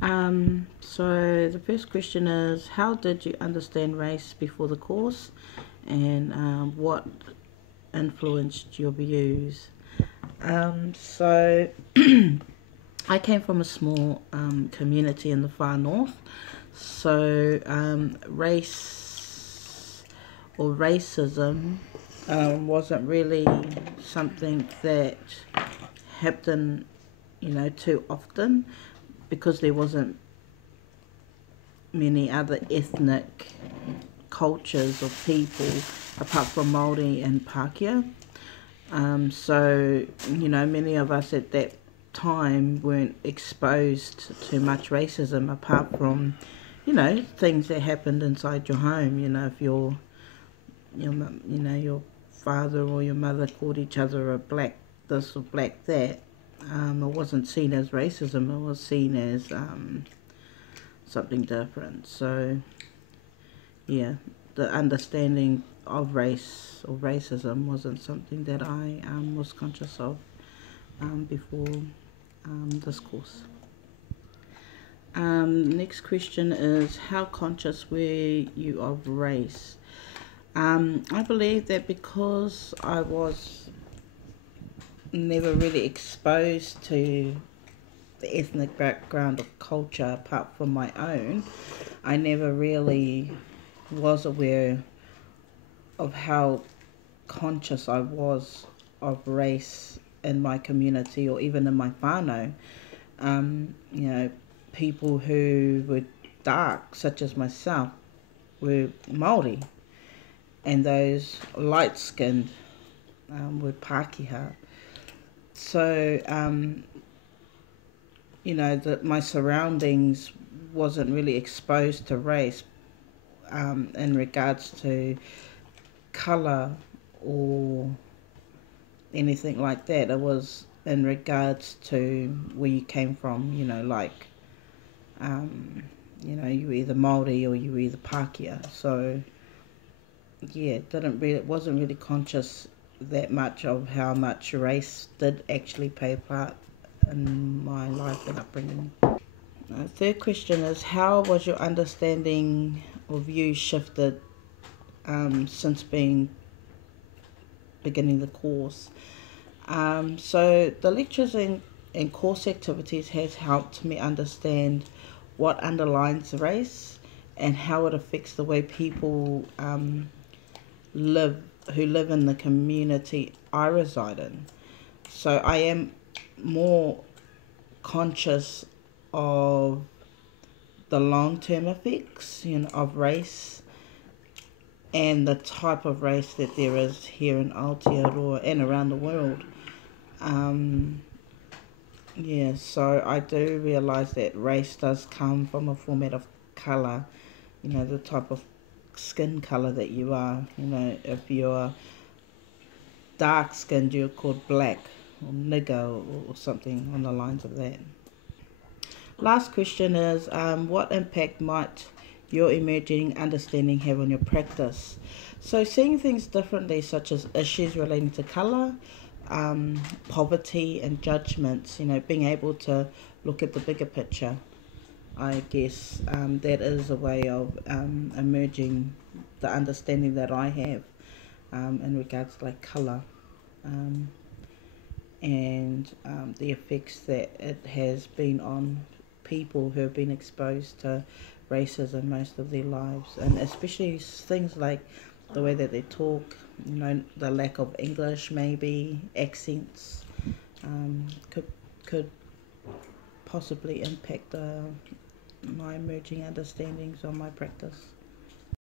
So the first question is, how did you understand race before the course, and what influenced your views? So I came from a small community in the far north, so race or racism wasn't really something that happened, too often, because there wasn't many other ethnic cultures or people apart from Māori and Pākehā. So, many of us at that time weren't exposed to much racism apart from, things that happened inside your home. If your father or your mother called each other a black this or black that, it wasn't seen as racism. It was seen as something different. So, yeah, the understanding of race or racism wasn't something that I was conscious of before this course. Next question is, how conscious were you of race? I believe that because I was never really exposed to the ethnic background of culture apart from my own, I never really was aware of how conscious I was of race in my community or even in my whānau. People who were dark, such as myself, were Māori, and those light-skinned were Pākehā. So, that my surroundings wasn't really exposed to race in regards to colour or anything like that. It was in regards to where you came from, you were either Māori or you were either Pākehā. So, yeah, it wasn't really conscious that much of how much race did actually play a part in my life and upbringing. Third question is, how was your understanding or view shifted since beginning the course? So the lectures and course activities has helped me understand what underlines race and how it affects the way people who live in the community I reside in. So I am more conscious of the long-term effects, of race and the type of race that there is here in Aotearoa and around the world. So I do realise that race does come from a format of colour, the type of skin colour that you are. If you're dark skinned, you're called black or nigger or something on the lines of that. Last question is, what impact might your emerging understanding have on your practice? So seeing things differently, such as issues relating to colour, poverty and judgments, being able to look at the bigger picture, I guess that is a way of emerging the understanding that I have in regards to like colour and the effects that it has been on people who have been exposed to racism most of their lives, and especially things like the way that they talk, the lack of English, maybe accents, could possibly impact my emerging understandings on my practice.